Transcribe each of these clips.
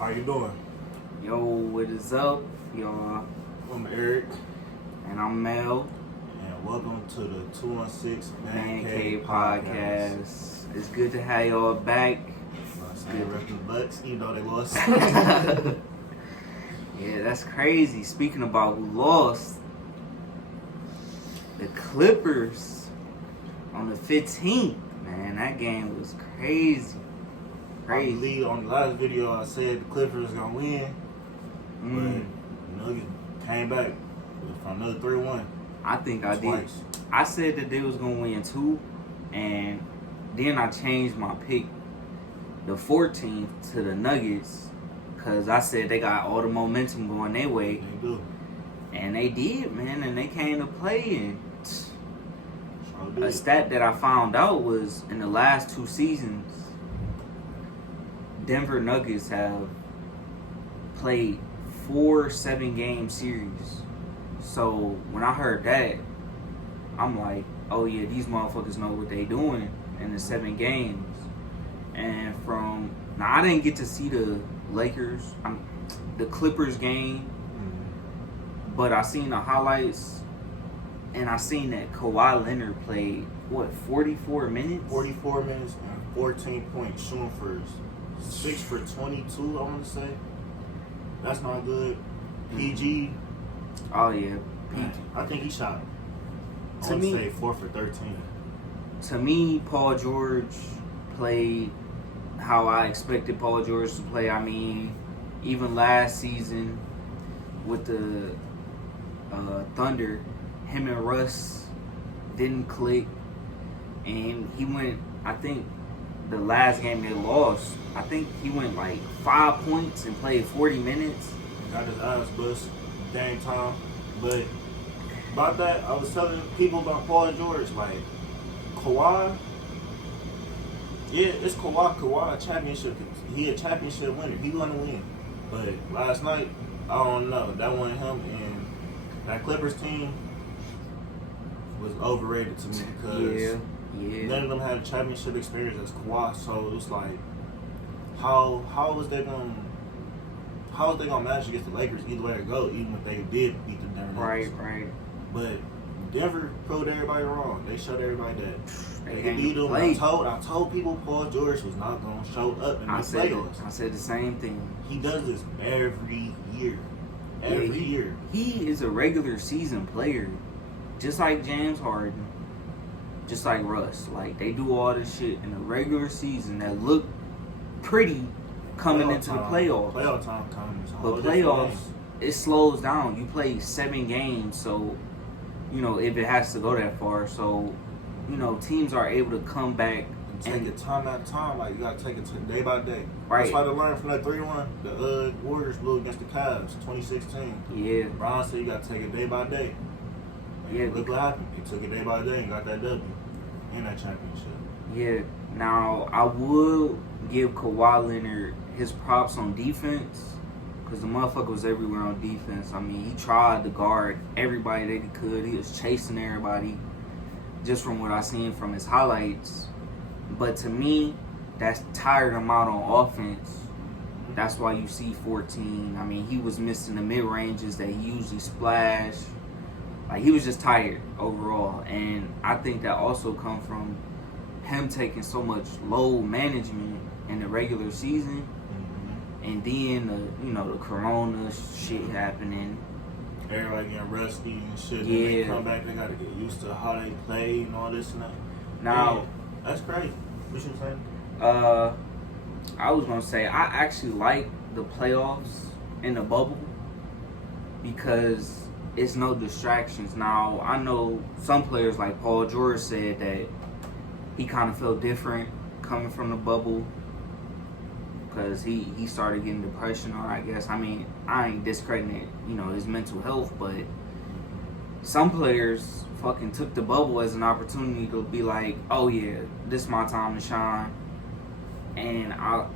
How you doing? Yo, what is up, y'all? I'm Eric. And I'm Mel. And welcome to the 216 ManCave Podcast. It's good to have y'all back. Saying rep the Bucks, even though they lost. Yeah, that's crazy. Speaking about who lost, the Clippers on the 15th. Man, that game was crazy. I believe on the last video I said the Clippers was going to win. But Nuggets came back from another 3-1. I think I Twice. did. I said that they was going to win too. And then I changed my pick, the 14th, to the Nuggets. Because I said they got all the momentum going their way. They do. And they did, man. And they came to play. And Sure a stat that I found out was in the last 2 seasons, Denver Nuggets have played 4 7-game series. So when I heard that, I'm like, oh yeah, these motherfuckers know what they doing in the 7 games. And now I didn't get to see the the Clippers game, but I seen the highlights, and I seen that Kawhi Leonard played 44 minutes? 44 minutes and 14 points, shooting for 6 for 22, I want to say. That's not good. PG. Oh yeah, I think he shot. I To want me- to say 4 for 13. To me, Paul George played how I expected Paul George to play. I mean, even last season with the Thunder, him and Russ didn't click, and he went, I think the last game they lost, I think he went like 5 points and played 40 minutes. Got his ass bust, dang time. But about that, I was telling people about Paul George, like Kawhi. Yeah, it's Kawhi championship. He a championship winner. He gonna win. But last night, I don't know. That wasn't him, and that Clippers team was overrated to me because none of them had a championship experience as Kawhi. So it was like, how was they gonna manage against the Lakers either way to go, even if they did beat the Denver Nuggets? Right. But Denver proved everybody wrong. They showed everybody that they could beat them. I told people Paul George was not gonna show up in the playoffs. I said the same thing. He does this every year. Every year. He is a regular season player, just like James Harden, just like Russ. Like, they do all this shit in the regular season that look pretty coming into the playoffs. Playoff time comes. But playoffs, it slows down. You play 7 games, so, if it has to go that far. So, teams are able to come back. Take it time at time. Like, you got to take it day by day. Right. That's why they learned from that 3-1. The Warriors blew against the Cavs, 2016. Yeah. Bron said you got to take it day by day. And look what happened. He took it day by day and got that W and that championship. Yeah. Now, I will give Kawhi Leonard his props on defense, because the motherfucker was everywhere on defense. I mean, he tried to guard everybody that he could. He was chasing everybody, just from what I seen from his highlights. But to me, that's tired him out on offense. That's why you see 14. I mean, he was missing the mid-ranges that he usually splash. Like, he was just tired overall. And I think that also come from him taking so much load management in the regular season. And then, the corona shit happening. Everybody getting rusty and shit. Yeah. Then they come back, they got to get used to how they play and all this and that. Now, that's crazy. What you saying? I was going to say, I actually like the playoffs in the bubble because it's no distractions. Now, I know some players like Paul George said that he kind of felt different coming from the bubble because he started getting depression, or I guess. I mean, I ain't discrediting his mental health, but some players fucking took the bubble as an opportunity to be like, oh yeah, this is my time to shine. And I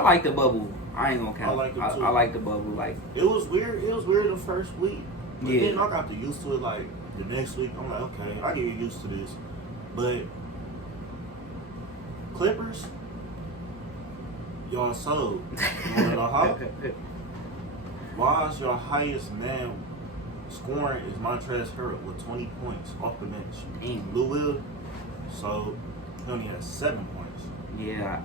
like the bubble. I ain't gonna count. I like it too. I like the bubble. Like, it was weird. It was weird the first week. But Yeah. then I got used to it. Like the next week, I'm like, okay, I get used to this. But Clippers, Y'all sold. You wanna know how? Why is your highest man scoring is Montrezl Harrell with 20 points off the bench? Damn. Lou Will, so he only has 7 points. Yeah,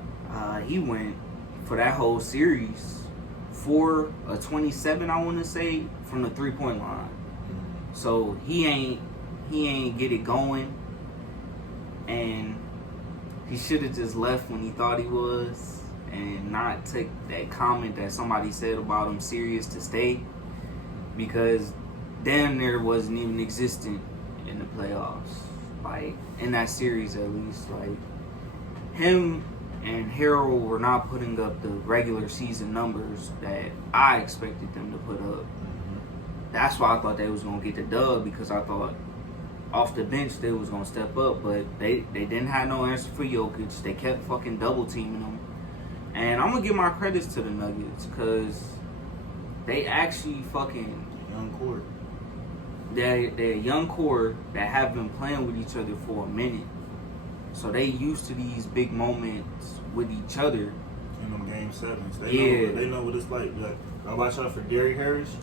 he went for that whole series for a 27, I want to say, from the 3-point line. So he ain't get it going, and he should have just left when he thought he was, and not take that comment that somebody said about him serious to stay, because damn near wasn't even existent in the playoffs, like in that series at least. Like him and Harrell were not putting up the regular season numbers that I expected them to put up. That's why I thought they was gonna get the dub, because I thought off the bench they was gonna step up, but they didn't have no answer for Jokic. They kept fucking double teaming him. And I'm gonna give my credits to the Nuggets, because they actually fucking Young core. they're a young core that have been playing with each other for a minute. So they used to these big moments with each other. In them game 7s. Yeah. They know what it's like. I watch out for Gary Harris,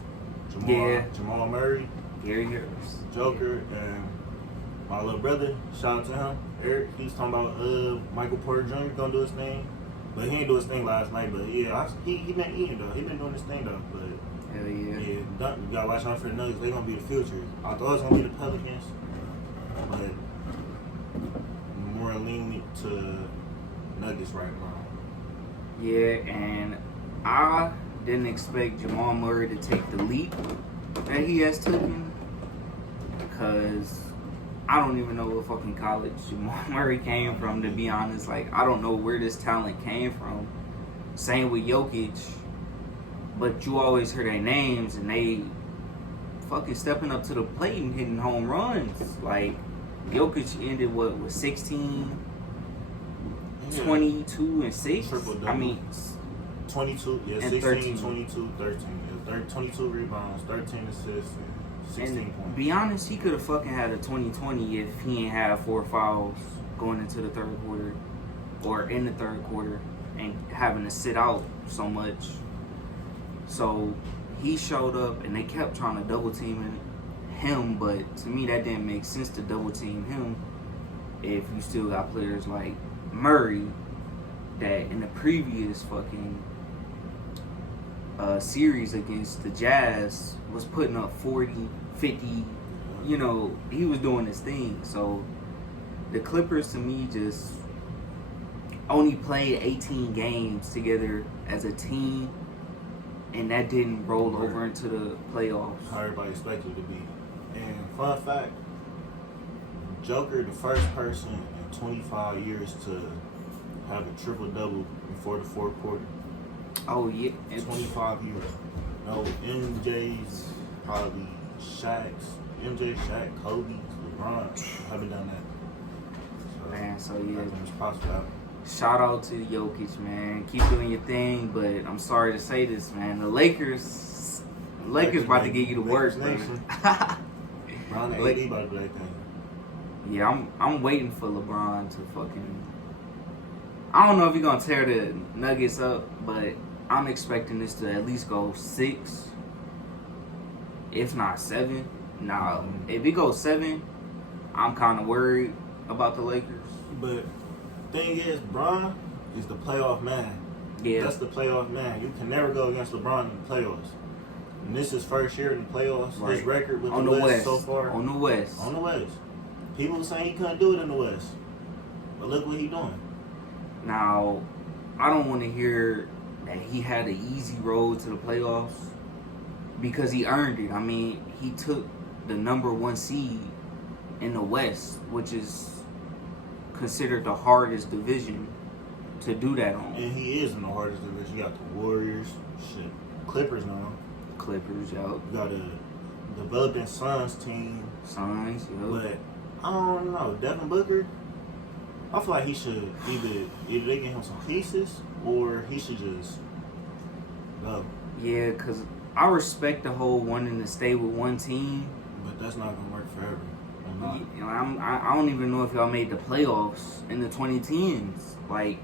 Jamal Murray, Gary Harris, Joker, and my little brother, shout out to him, Eric. He's talking about Michael Porter Jr. gonna do his thing. But he ain't do his thing last night. But yeah, he been eating though. He been doing his thing though. But hell yeah. yeah, you gotta watch out for the Nuggets. They gonna be the future. I thought it was gonna be the Pelicans, but more leaning to Nuggets right now. Yeah, and I didn't expect Jamal Murray to take the leap that he has taken, because I don't even know what fucking college Jamal Murray came from, to be honest. Like, I don't know where this talent came from. Same with Jokic, but you always hear their names and they fucking stepping up to the plate and hitting home runs. Like, Jokic ended with 16, 22, and 6. Triple-double. I mean, 22, yeah, and 16, 13. 22, 13. Yeah, 22 rebounds, 13 assists, and 16 and points. be honest, he could have fucking had a 2020 if he ain't had 4 fouls going into the third quarter, or in the third quarter, and having to sit out so much. So he showed up, and they kept trying to double team him, but to me that didn't make sense to double team him if you still got players like Murray that in the previous fucking series against the Jazz was putting up 40, 50, you know, he was doing his thing. So the Clippers, to me, just only played 18 games together as a team, and that didn't roll over into the playoffs. How everybody expected it to be. And fun fact, Joker, the first person in 25 years to have a triple-double before the fourth quarter. Oh, yeah. 25 years. No, MJ's probably Shaq's. MJ, Shaq, Kobe, LeBron haven't done that. So, Man, so yeah. I think it's possible. Shout out to Jokic, man. Keep doing your thing, but I'm sorry to say this, man. The Lakers about to get you the worst, man. LeBron and AD about to do that thing. Yeah, I'm waiting for LeBron to fucking. I don't know if he's gonna tear the Nuggets up, but I'm expecting this to at least go 6, if not 7. Now, if it goes 7, I'm kind of worried about the Lakers. But thing is, Bron is the playoff man. Yeah, That's the playoff man. You can never go against LeBron in the playoffs. And this is first year in the playoffs. Right. His record with on the West so far. On the West. On the West. People were saying he couldn't do it in the West. But look what he's doing. Now, I don't want to hear that he had an easy road to the playoffs, because he earned it. I mean, he took the number 1 seed in the West, which is considered the hardest division to do that on. And he is in the hardest division. You got the Warriors, Clippers now. Clippers, yo. You got a developing Suns team. Suns, yo. But I don't know. Devin Booker, I feel like he should either they get him some pieces or he should just go. Yeah, because I respect the whole wanting to stay with one team. But that's not going to work forever. You know, I don't even know if y'all made the playoffs in the 2010s. Like,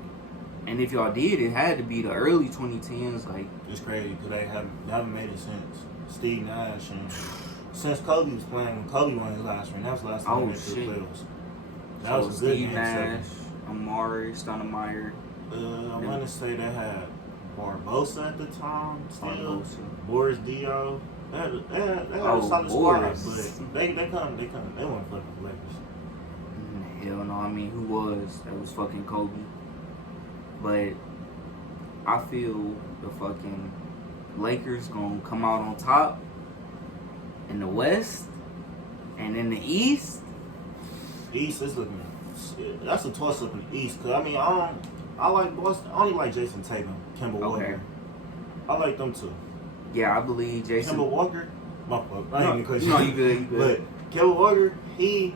And if y'all did, it had to be the early 2010s. Like, it's crazy because they haven't made it since Steve Nash and since Kobe was playing. When Kobe won his last ring, that was the last time they made the playoffs. That was a good Steve game. Nash, Amari Stoudemire. I want to say they had Barbosa at the time. Still, Barbosa. Boris Dio. They had a solid squad, but they went for the Lakers. Hell no, I mean, who was? That was fucking Kobe. But I feel the fucking Lakers gonna come out on top in the West and in the East. East is looking. That's a toss up in the East. Cause I mean, I like Boston. I only like Jason Tatum, Kemba Walker. I like them too. Yeah, I believe Jason. Kemba Walker. My fault. I ain't even No, you good. But Kemba Walker, he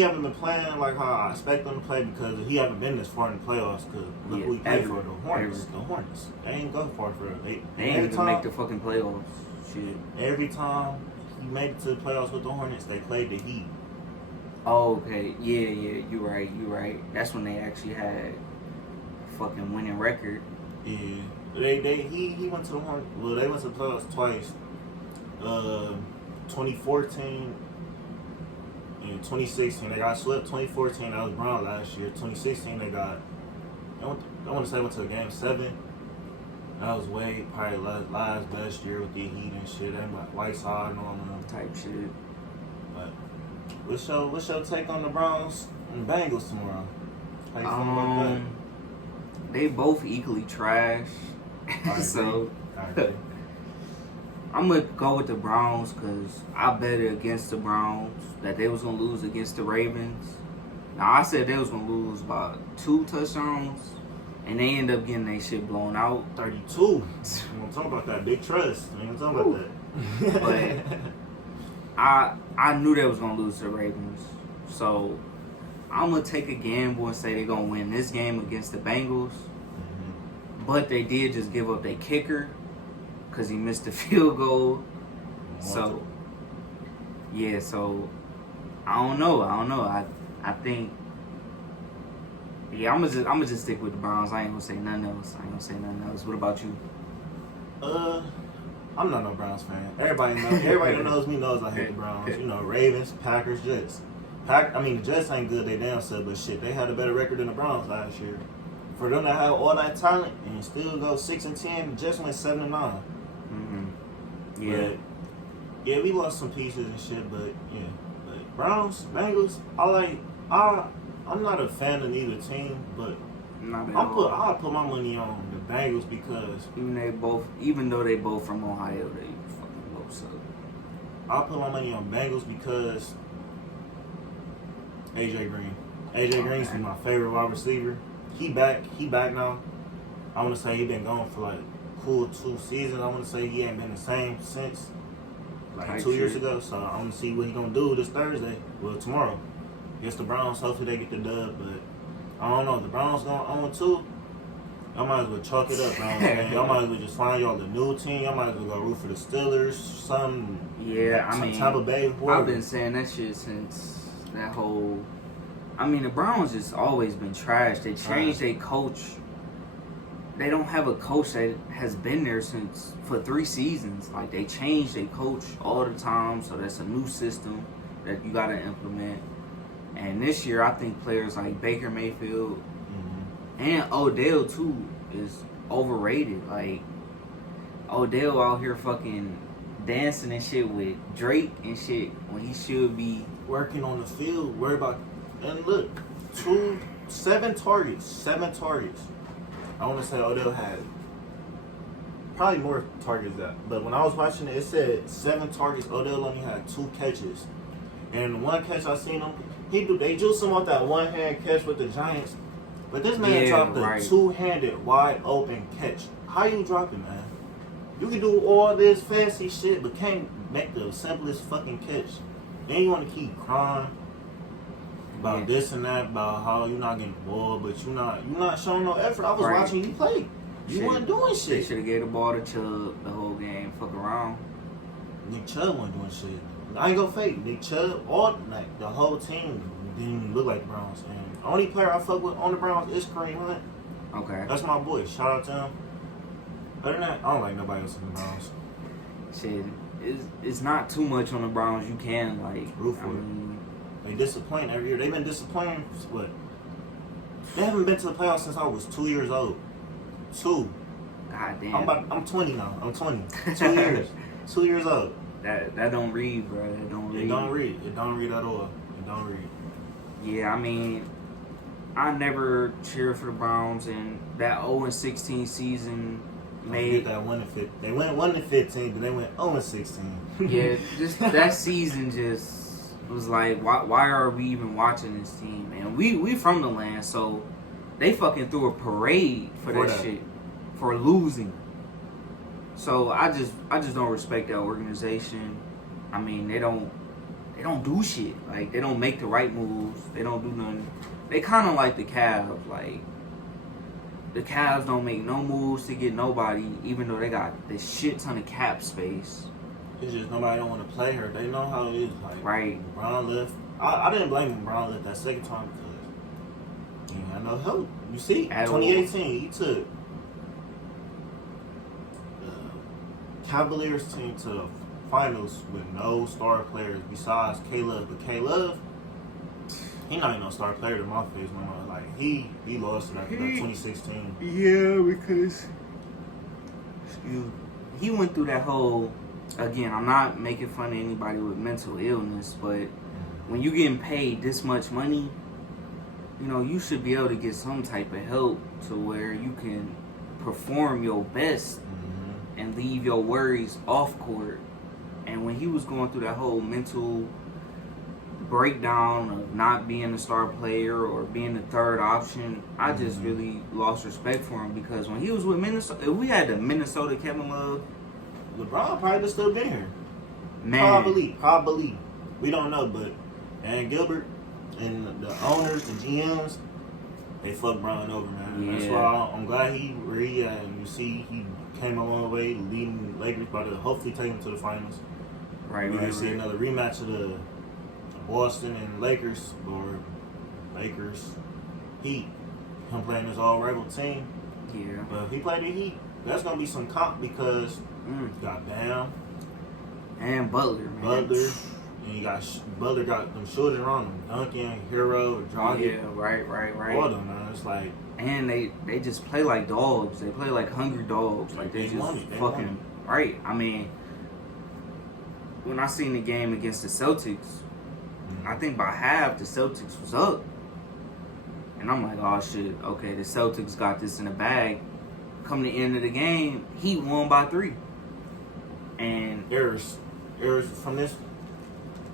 haven't been playing like how I expect him to play because he haven't been this far in the playoffs. Cause look who he played for, the Hornets. The Hornets. They ain't go far for it. They ain't even make the fucking playoffs. Shit. Every time he made it to the playoffs with the Hornets, they played the Heat. Oh, okay. Yeah, you're right. That's when they actually had a fucking winning record. Yeah. He went to the Hornets. Well, they went to the playoffs twice. 2014 and 2016. They got swept. 2014, that was Brown last year. 2016, they got. I want to say went to a game 7. That was probably last best year with the Heat and shit. And like Whiteside and all them Type shit. But what's your take on the Browns and Bengals tomorrow? How you feel about that? They both equally trash. So I agree. I'm gonna go with the Browns because I bet against the Browns that they was gonna lose against the Ravens. Now I said they was gonna lose by 2 touchdowns, and they end up getting their shit blown out. 32. I'm talking about that big trust. I'm talking about that. But I knew they was gonna lose to the Ravens, so I'm gonna take a gamble and say they're gonna win this game against the Bengals. But they did just give up their kicker because he missed the field goal. So I don't know. I think I'm gonna just stick with the Browns. I ain't gonna say nothing else. What about you? I'm not no Browns fan. Everybody that knows me knows I hate the Browns. You know, Ravens, Packers, Jets. The Jets ain't good. They damn said, but shit, they had a better record than the Browns last year. For them to have all that talent and still go 6-10, the Jets went 7-9. Mm-hmm. Yeah. But, yeah, we lost some pieces and shit, but yeah. But Browns, Bengals, I'm not a fan of neither team, but I'll put my money on the Bengals because even though they both from Ohio, they fucking both suck. I'll put my money on Bengals because AJ Green. AJ Green's my favorite wide receiver. He back now. I want to say he been gone for like cool 2 seasons. I want to say he ain't been the same since like 2 years ago. So I want to see what he gonna do this Thursday. Well, tomorrow against the Browns. Hopefully they get the dub. But I don't know. The Browns going 0-2. I might as well chalk it up, man. Y'all might as well just find y'all the new team. Y'all might as well go root for the Steelers. Some Tampa Bay. Whoever. I've been saying that shit since that whole. The Browns just always been trash. They changed their coach. They don't have a coach that has been there for 3 seasons. Like, they change their coach all the time, so that's a new system that you got to implement. And this year, I think players like Baker Mayfield and Odell, too, is overrated. Like, Odell out here fucking dancing and shit with Drake and shit when he should be working on the field, worry about. And look, 7 targets. I want to say Odell had probably more targets than that. But when I was watching it said 7 targets. Odell only had 2 catches. And one catch I seen him, they juiced him off that one-hand catch with the Giants. But this man dropped a 2-handed, wide open catch. How you drop it, man? You can do all this fancy shit, but can't make the simplest fucking catch. Then you want to keep crying about this and that, about how you're not getting the ball, but you're not showing no effort. I was watching you play. You wasn't doing shit. They should have gave the ball to Chubb the whole game. Fuck around. Nick Chubb wasn't doing shit. I ain't gonna fake. Nick Chubb, the whole team didn't even look like the Browns. And the only player I fuck with on the Browns is Kareem Hunt. Okay. That's my boy. Shout out to him. Other than that, I don't like nobody else in the Browns. Shit, it's not too much on the Browns. You can root for it. They disappoint every year. They've been disappointing. What? They haven't been to the playoffs since I was 2 years old. 2. God damn. I'm 20 now. I'm 20. 2 years. 2 years old. That don't read, bro. It don't read. It don't read. It don't read at all. It don't read. Yeah, I mean, I never cheered for the Browns, and that 0-16 season made that 1-15. They went 1-15, then they went 0-16. Yeah, just that season just was like, why are we even watching this team? And we from the land, so they fucking threw a parade for that shit, for losing. So I just don't respect that organization. I mean, they don't do shit. Like, they don't make the right moves. They don't do nothing. They kind of like the Cavs. Like, the Cavs don't make no moves to get nobody, even though they got this shit ton of cap space. It's just nobody don't want to play her. They know how it is. Like, right. Brown left. I didn't blame him. Brown left that second time because he had no help. You see, 2018, he took the Cavaliers team to the finals with no star players besides K-Love. But K-Love, he not even no star player to my face no more. Like, he lost it after that 2016. Yeah, because he went through that whole. Again, I'm not making fun of anybody with mental illness, but when you getting paid this much money, you know, you should be able to get some type of help to where you can perform your best and leave your worries off court. And when he was going through that whole mental breakdown of not being a star player or being the third option, I just really lost respect for him, because when he was with Minnesota, if we had the Minnesota Kevin Love, LeBron probably would still been here. Man. Probably. We don't know, but and Gilbert and the owners, the GMs, they fucked Brown over, man. Yeah. That's why I'm glad where he at, and you see he came a long way, leading Lakers, about to hopefully take them to the finals. We're gonna see another rematch of the Boston and Lakers, or Lakers Heat. Him playing his all rival team. Yeah. But if he played the Heat, that's gonna be some comp, because got Bam and Butler, man. Butler, and you got Butler got them children on him, Duncan, Hero, Dragic. Yeah, right. All of them, man. It's like, and they just play like dogs. They play like hungry dogs. Like they just fucking right. I mean, when I seen the game against the Celtics, I think by half the Celtics was up, and I'm like, oh shit, okay, the Celtics got this in the bag. Come the end of the game, he won by 3. And errors from this.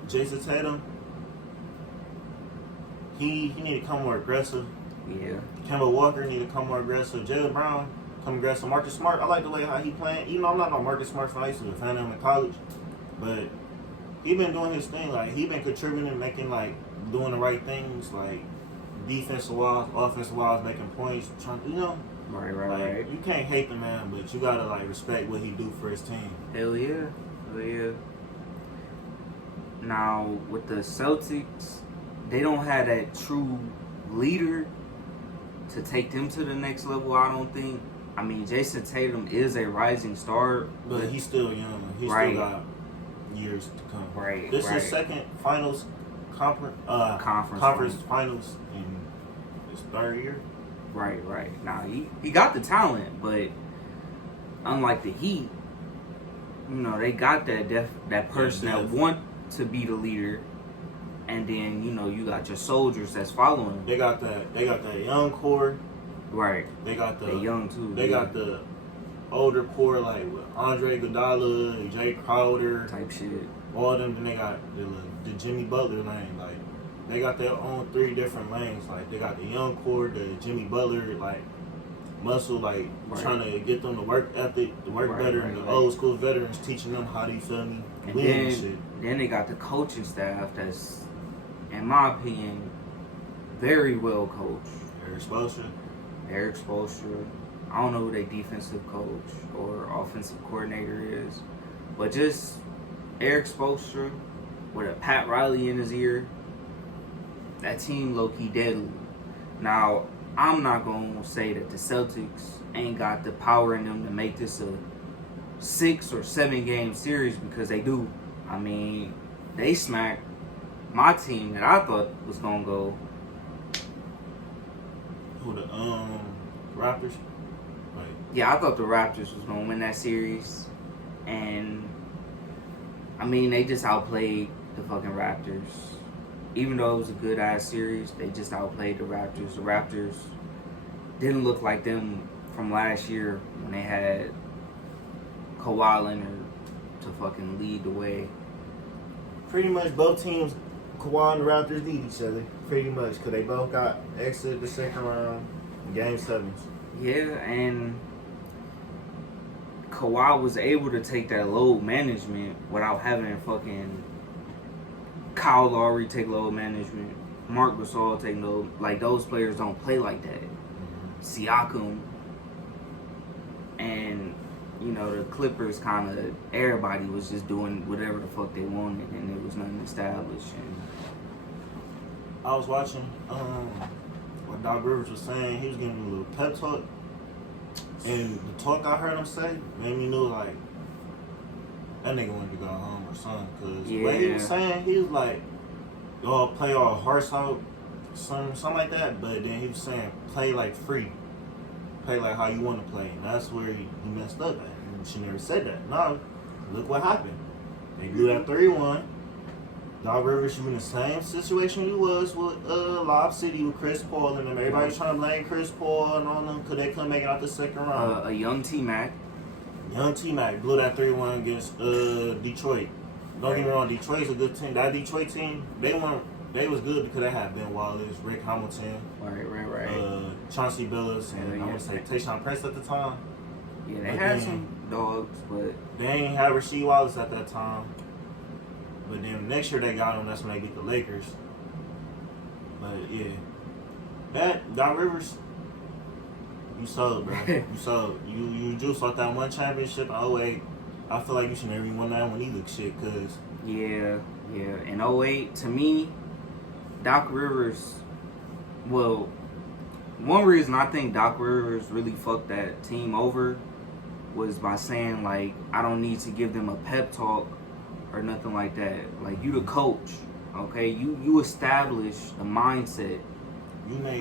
Jason Tatum, he need to come more aggressive. Yeah. Kemba Walker need to come more aggressive. Jaylen Brown come aggressive. Marcus Smart, I like the way how he playing. You know, I'm not no Marcus Smart fan. I used to be a fan of him in college, but he been doing his thing. Like, he been contributing, making, like, doing the right things, like defensive wise, offensive wise, making points. Trying, you know. Right. You can't hate the man, but you gotta, like, respect what he do for his team. Hell yeah. Now with the Celtics, they don't have that true leader to take them to the next level. I don't think. I mean, Jason Tatum is a rising star, but he's still young. He still got years to come. Right. This is his second finals conference finals in his third year. Right. Now he got the talent, but unlike the Heat, you know, they got that person that want to be the leader, and then, you know, you got your soldiers that's following. They got that young core. Right. They got the young too. They got the older core, like with Andre Iguodala and Jay Crowder type shit. All of them. Then they got the Jimmy Butler lane. Like, they got their own 3 different lanes. Like, they got the young core, the Jimmy Butler, like, muscle, like, trying to get them to work ethic, to work better, and the old school veterans teaching them how, do you feel me, and then they got the coaching staff that's, in my opinion, very well coached. Eric Spoelstra. I don't know who their defensive coach or offensive coordinator is, but just Eric Spoelstra with a Pat Riley in his ear. That team low-key deadly. Now, I'm not gonna say that the Celtics ain't got the power in them to make this a 6 or 7 game series, because they do. I mean, they smacked my team that I thought was gonna go. Who, the Raptors? Like, Yeah, I thought the Raptors was gonna win that series, and I mean, they just outplayed the fucking Raptors. Even though it was a good ass series, they just outplayed the Raptors. The Raptors didn't look like them from last year when they had Kawhi Leonard to fucking lead the way. pretty much both teams, Kawhi and the Raptors, need each other. Pretty much, because they both got exited the second round in Game 7s. Yeah, and Kawhi was able to take that load management without having fucking Kyle Lowry take load management, Marc Gasol take load. Like, those players don't play like that. Siakam, and you know, the Clippers kind of, everybody was just doing whatever the fuck they wanted, and there was nothing established. And I was watching what Doc Rivers was saying. He was giving me a little pep talk. And the talk I heard him say made me know, like, that nigga wanted to go home or something. Because what he was saying, he was like, y'all play all hearts out, something like that. But then he was saying, play like free. Play like how you want to play. And that's where he messed up at. And she never said that. No, look what happened. They blew that 3-1. Doc Rivers, you in the same situation you was with Lob City with Chris Paul and them. Everybody's trying to blame Chris Paul and all them because they couldn't make it out the second round. a young T-Mac. Young T-Mac blew that 3-1 against Detroit. Don't get me wrong, Detroit's a good team. That Detroit team, they was good because they had Ben Wallace, Rick Hamilton, Right. Chauncey Billups, and I want to say Tayshaun Prince at the time. Yeah, they had some dogs, but they ain't have Rasheed Wallace at that time. But then next year they got him. That's when they beat the Lakers. But yeah, that Doc Rivers, you sold, bro. You sold. You just fought that one championship. Oh wait, I feel like you should never even won that one either. Shit, cause yeah. In 08, to me, Doc Rivers. Well, one reason I think Doc Rivers really fucked that team over was by saying, like, I don't need to give them a pep talk or nothing like that. Like, you the coach, okay? You establish the mindset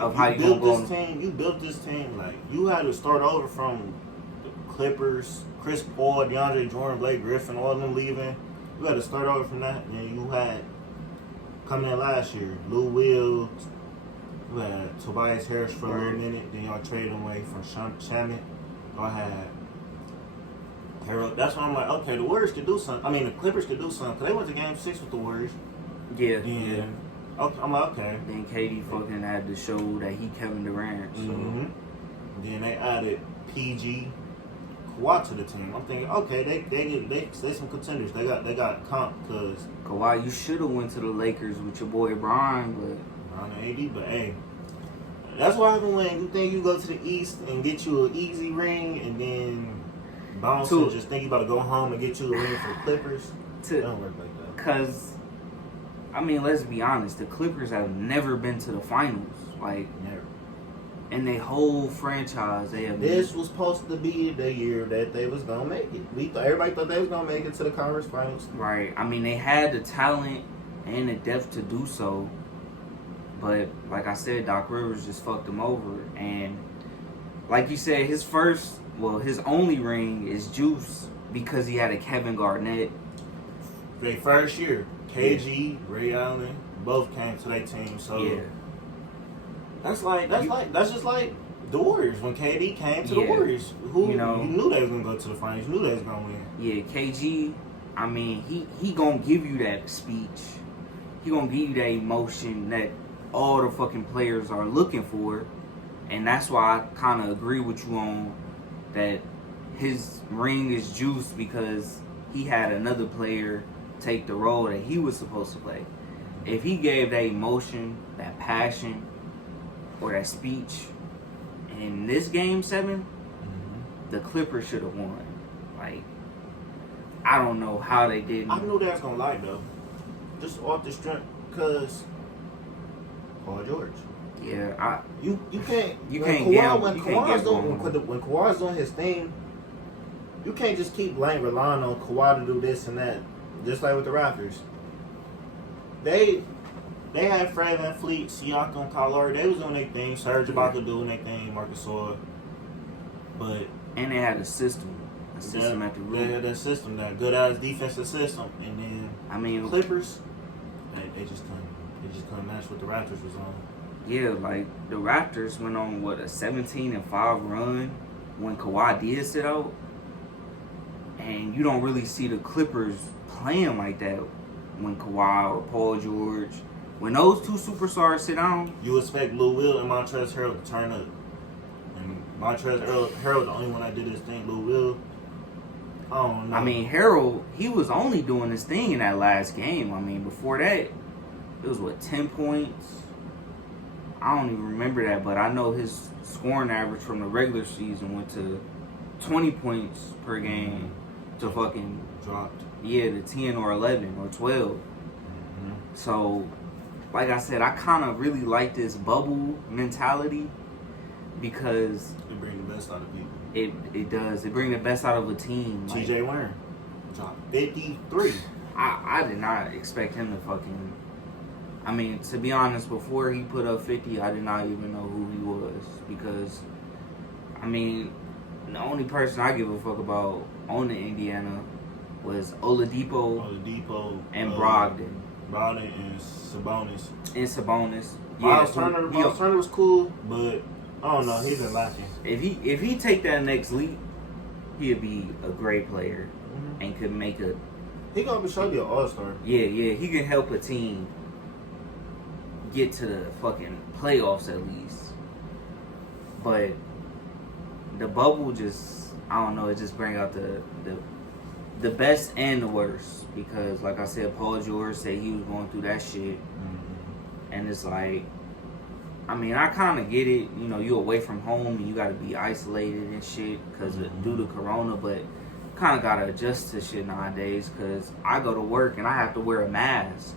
of how you built gonna this team. You built this team. Like, you had to start over from the Clippers, Chris Paul, DeAndre Jordan, Blake Griffin, all of them leaving. You had to start over from that. And you had coming in last year, Lou Will, you had Tobias Harris for a little minute. Then y'all traded him away from Shaman. Y'all had Harold. That's why I'm like, okay, the Warriors could do something. I mean, the Clippers could do something. Because they went to Game 6 with the Warriors. Yeah. Okay, I'm like, okay. Then KD fucking had to show that he Kevin Durant. So. Mm-hmm. Then they added PG, Kawhi to the team. I'm thinking, okay, they some contenders. They got comp because Kawhi, you should have went to the Lakers with your boy Brian, but Brian and AD. But hey, that's what happens when you think you go to the East and get you an easy ring, and then bounce and just think you about to go home and get you a ring for the Clippers. It don't work like that. Because, I mean, let's be honest, the Clippers have never been to the finals. Like, never. In their whole franchise, they have. This was supposed to be the year that they was gonna make it. Everybody thought they was gonna make it to the conference finals. Right. I mean, they had the talent and the depth to do so, but like I said, Doc Rivers just fucked them over. And like you said, his only ring is juice because he had a Kevin Garnett. Their first year, KG, Ray Allen, both came to their team. So yeah. That's just like the Warriors when KD came to the Warriors. You knew they was gonna go to the finals. You knew they was gonna win. Yeah, KG. I mean, he gonna give you that speech. He gonna give you that emotion that all the fucking players are looking for, and that's why I kind of agree with you on that. His ring is juice because he had another player take the role that he was supposed to play. If he gave that emotion, that passion, or that speech in this Game 7, the Clippers should have won. Like, I don't know how they didn't. I knew they was gonna lie though, just off the strength, cause Paul George. Yeah, you can't. You when can't Kawhi, gamble. when You can't Kawhi's gamble doing on him. when Kawhi's doing his thing, you can't just keep relying on Kawhi to do this and that. Just like with the Raptors, they had Fred VanVleet, Siakam, Kyle Lowry. They was doing their thing. Serge Ibaka doing their thing. Marcus Gasol. But And they had a system at the root. They had that system, that good ass defensive system, and then I mean, Clippers, they just couldn't match what the Raptors was on. yeah, like the Raptors went on a 17-5 run when Kawhi did sit out, and you don't really see the Clippers playing like that when Kawhi or Paul George. When those two superstars sit down, You expect Lou Will and Montrezl Harrell to turn up. And Montrezl Harrell, the only one that did his thing. Lou Will, I don't know. I mean, Harold, he was only doing his thing in that last game. I mean, before that, it was 10 points? I don't even remember that, but I know his scoring average from the regular season went to 20 points per game to fucking dropped. to 10 or 11 or 12. Mm-hmm. So, like I said, I kind of really like this bubble mentality because It bring the best out of people. it does. It brings the best out of a team. Like, TJ Warren dropped 53. I did not expect him to fucking. I mean, to be honest, before he put up 50, I did not even know who he was because, I mean, the only person I give a fuck about on the Indiana was Oladipo and Brogdon. Brogdon and Sabonis. Yeah, Miles Turner was cool, but I don't know. He's been lacking. If he take that next leap, he'd be a great player and could make a. He gonna show you an all-star. Yeah, he can help a team get to the fucking playoffs at least. But the bubble just, I don't know, it just bring out the best and the worst because, like I said, Paul George said he was going through that shit, and it's like, I mean, I kind of get it. You know, you away from home and you got to be isolated and shit because due to Corona, but kind of got to adjust to shit nowadays because I go to work and I have to wear a mask.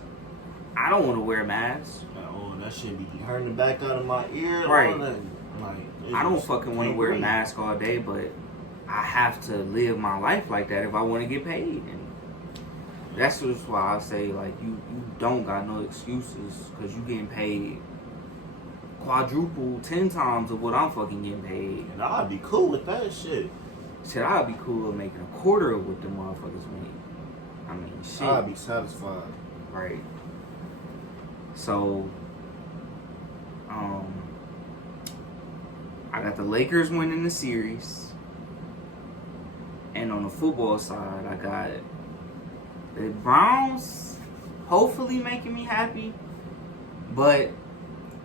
I don't want to wear a mask. Oh, that shit be hurting the back out of my ear. Right. I don't fucking want to wear a mask all day, but I have to live my life like that if I want to get paid. And that's just why I say, like, you don't got no excuses because you getting paid quadruple, 10 times of what I'm fucking getting paid. And I'd be cool with that shit. Shit, I'd be cool with making a quarter of what the motherfuckers make. I mean, shit. I'd be satisfied. Right. So, I got the Lakers winning the series. And on the football side, I got the Browns hopefully making me happy. But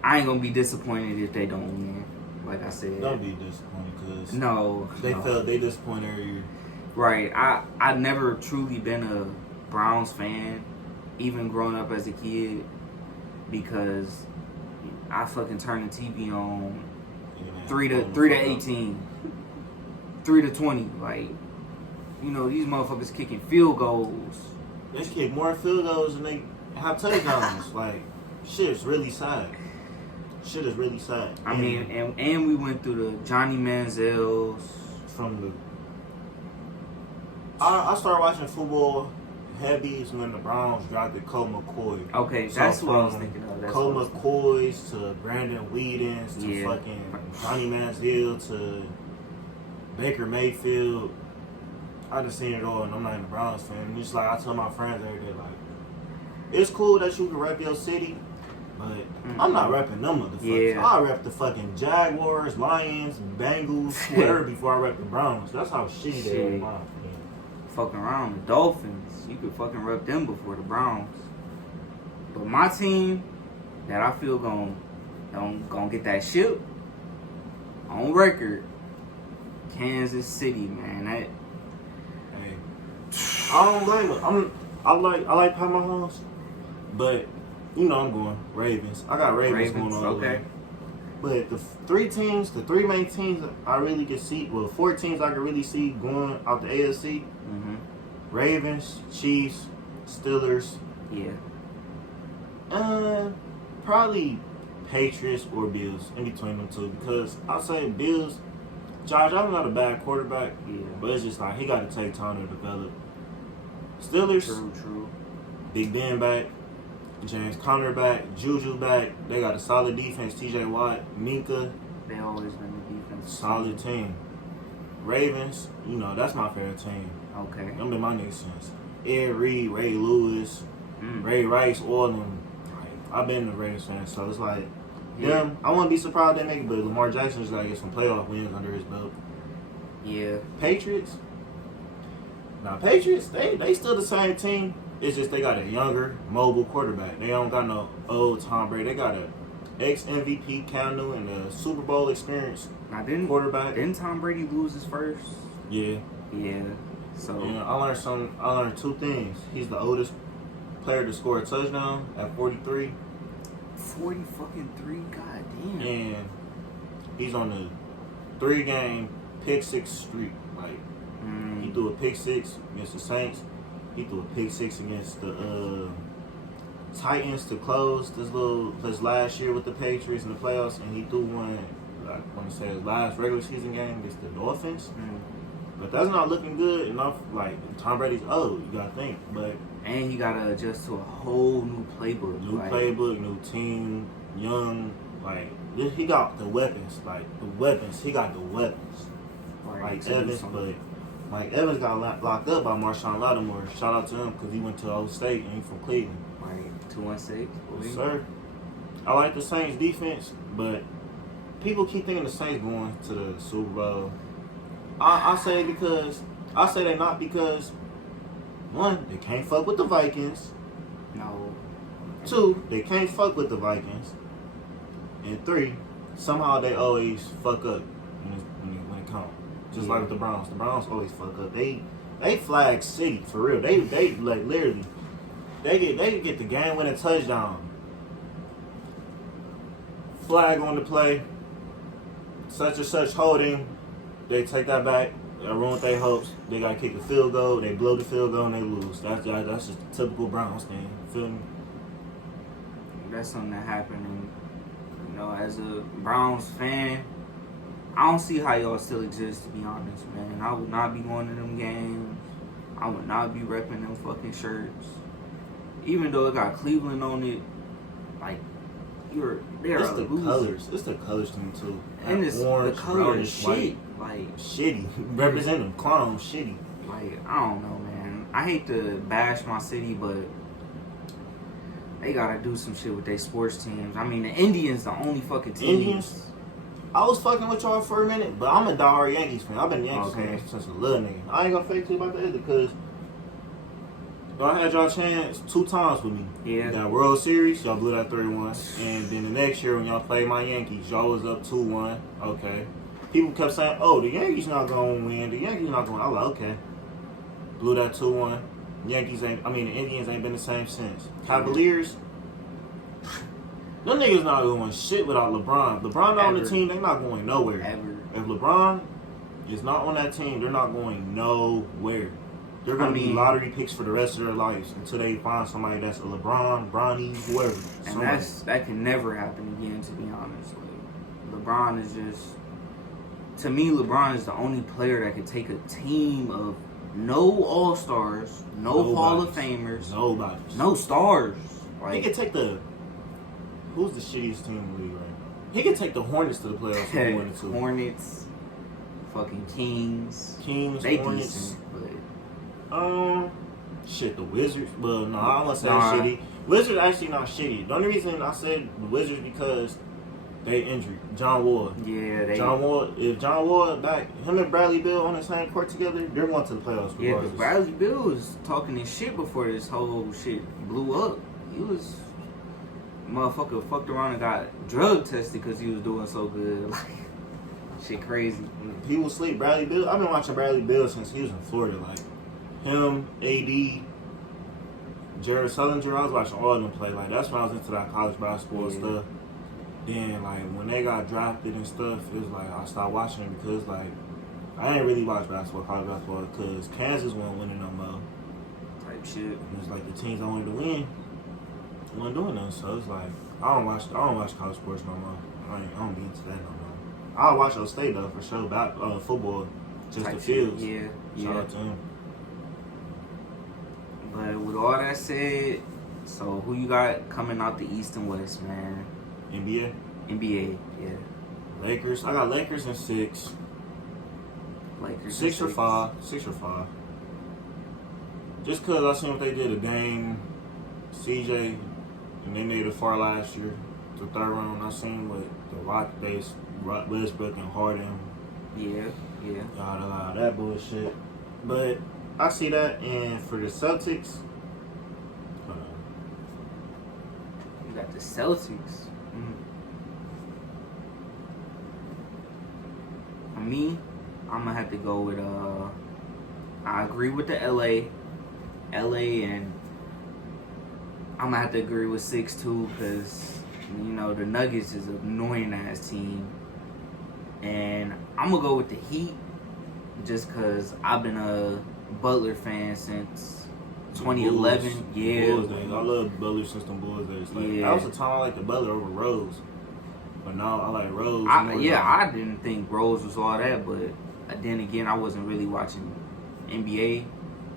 I ain't going to be disappointed if they don't win. Like I said. Don't be disappointed because no. they disappointed every year. Right. I never truly been a Browns fan, even growing up as a kid, because I fucking turned the TV on 3 to 18, 3 to 20. Like, you know, these motherfuckers kicking field goals. They kick more field goals than they have touchdowns. Like, shit is really sad. I mean, and we went through the Johnny Manziel's. I started watching football heavies when the Browns drafted Colt McCoy. Okay, that's what I was thinking of. Colt McCoy's to Brandon Whedon's to fucking Johnny Manziel to Baker Mayfield. I just seen it all, and I'm not even a Browns fan. And it's like I tell my friends every day, like, it's cool that you can rep your city, but I'm not repping them motherfuckers. I rep the fucking Jaguars, Lions, Bengals, whoever before I rep the Browns. That's how shitty they are in my opinion. Fucking around the Dolphins, you could fucking rep them before the Browns. But my team that I feel gonna get that ship on record, Kansas City, man. That. Hey, I don't blame them. I like Pat Mahomes, but you know I'm going Ravens. I got Ravens going on. Okay. But the three main teams I really can see, well, 4 teams I can really see going out the AFC. Ravens, Chiefs, Steelers. Yeah. Probably Patriots or Bills, in between them two. Because I say Bills, Josh Allen's not a bad quarterback, but it's just like he got to take time to develop. Steelers, True. Big Ben back, James Conner back, Juju back. They got a solid defense. T.J. Watt, Minka. They always been a defense. Solid team. Ravens, that's my favorite team. Okay. Them been my niggas since Ed Reed, Ray Lewis, Ray Rice, all of them. I've been a Ravens fan, so it's like, them. I wouldn't be surprised they make it, but Lamar Jackson just gotta get some playoff wins under his belt. Yeah. Patriots. Now Patriots, they still the same team. It's just they got a younger, mobile quarterback. They don't got no old Tom Brady. They got a ex-MVP Cam Newton and a Super Bowl experience quarterback. Didn't Tom Brady lose his first? Yeah. Yeah. So I learned two things. He's the oldest player to score a touchdown at 43. 40 fucking 3, goddamn. And he's on the 3-game pick 6 streak. Like he threw a pick 6 against the Saints. He threw a pick 6 against the Titans to close this last year with the Patriots in the playoffs, and he threw one. I want to say his last regular season game against the Dolphins. But that's not looking good enough. Like, Tom Brady's old, you gotta think. And he gotta adjust to a whole new playbook. New team, young. Like, he got the weapons. He got the weapons. Like Evans, but Mike Evans got locked up by Marshawn Lattimore. Shout out to him because he went to Old State and he's from Cleveland. 216. Yes, sir. I like the Saints defense, but people keep thinking the Saints going to the Super Bowl. I say they not because, one, they can't fuck with the Vikings. No. 2, they can't fuck with the Vikings. And 3, somehow they always fuck up when it comes. Just like with the Browns. The Browns always fuck up. They flag city for real. They like literally they get the game winning touchdown. Flag on the play. Such and such holding. They take that back. They ruin their hopes. They gotta kick the field goal. They blow the field goal and they lose. That's just a typical Browns thing. Feel me? That's something that happened, and as a Browns fan, I don't see how y'all still exist, to be honest, man. I would not be going to them games. I would not be repping them fucking shirts. Even though it got Cleveland on it, like, it's the colors. It's the colors to me, too. And it's orange, the color is shit. Like, shitty. Represent them. Clowns, shitty. Like, I don't know, man. I hate to bash my city, but they gotta do some shit with their sports teams. I mean, the Indians the only fucking team. Indians? I was fucking with y'all for a minute, but I'm a diehard Yankees fan. I've been a Yankees fan since a little nigga. I ain't gonna fake you about that either, because y'all had y'all chance 2 times with me. Yeah. That World Series, y'all blew that 3-1. And then the next year when y'all played my Yankees, y'all was up 2-1. Okay. People kept saying, oh, the Yankees not gonna win. The Yankees not gonna. I was like, okay. Blew that 2-1. The Indians ain't been the same since. Cavaliers, them niggas not going shit without LeBron. LeBron not on the team, they not going nowhere. Ever. If LeBron is not on that team, they're not going nowhere. They're going to be lottery picks for the rest of their lives until they find somebody that's a LeBron, Bronny, whoever. And that can never happen again, to be honest. Like, LeBron is just... To me, LeBron is the only player that can take a team of no All-Stars, no Hall of Famers, no stars. Like, he could take who's the shittiest team in the league right now? He could take the Hornets to the playoffs if he wanted to. Hornets, fucking Kings, they Hornets. Decent, but the Wizards. Well, no, I don't want to say shitty. Wizards actually not shitty. The only reason I said the Wizards because they injured John Wall. Yeah, If John Wall back, him and Bradley Beal on the same court together, they're going to the playoffs. Yeah, because Bradley Beal was talking his shit before this whole shit blew up. He was motherfucker fucked around and got drug tested because he was doing so good. Like, shit crazy. People sleep. Bradley Beal. I've been watching Bradley Beal since he was in Florida. Like him, AD, Jared Sullinger. I was watching all of them play. Like that's when I was into that college basketball stuff. Then like when they got drafted and stuff, it was like I stopped watching it because like I didn't really watch college basketball because Kansas wasn't winning no more. Type shit. It was like the teams I wanted to win weren't doing them, so it's like I don't watch college sports no more. I don't be into that no more. I'll watch those state though for sure. Football, just the fields. Yeah. Shout out to him. But with all that said, so who you got coming out the East and West, man? NBA, yeah. Lakers. I got Lakers in 6. Lakers 6 or 5. 6 or 5. Just because I seen what they did to Dame, CJ, and they made it far last year, the third round. I seen what the Rock base, Westbrook and Harden. Yeah. All that bullshit. But I see that, and for the Celtics, you got the Celtics. For me, I'm gonna have to go with I agree with the LA, and I'm gonna have to agree with 6 too, because the Nuggets is an annoying ass team, and I'm gonna go with the Heat just because I've been a Butler fan since 2011. Bulls. Yeah, Bulls days. I love Butler since them Bulls days. That was the time I liked the Butler over Rose, but now I like Rose. I didn't think Rose was all that, but then again, I wasn't really watching NBA,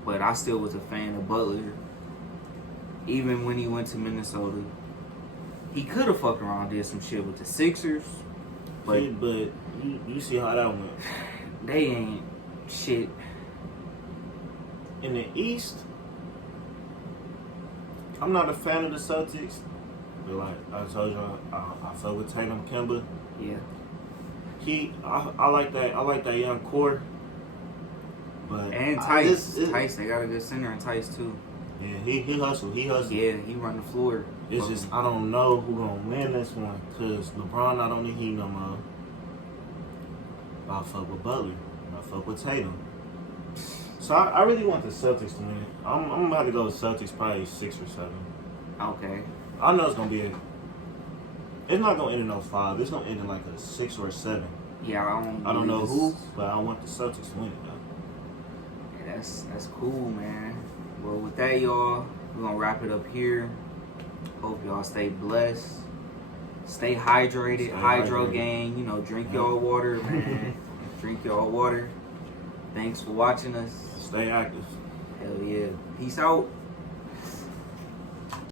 but I still was a fan of Butler. Even when he went to Minnesota, he could have fucked around and did some shit with the Sixers, but you see how that went. They ain't shit. In the East, I'm not a fan of the Celtics, but like I told you, I fuck with Tatum, Kemba. Yeah. I like that. I like that young core. But and Tice, they got a good center in Tice too. Yeah, he hustle. Yeah, he run the floor. It's just I don't know who gonna win this one because LeBron not on the Heat no more. I fuck with Butler. I fuck with Tatum. So I really want the Celtics to win. I'm about to go with Celtics probably 6 or 7. Okay. I know it's gonna be it's not gonna end in no 5. It's gonna end in like a 6 or a 7. Yeah, I don't know who, but I want the Celtics to win it though. Yeah, that's cool, man. Well, with that, y'all, we're gonna wrap it up here. Hope y'all stay blessed. Stay hydrated. Hydro gang. Drink y'all water, man. Drink y'all water. Thanks for watching us. Stay active. Hell yeah. Peace out.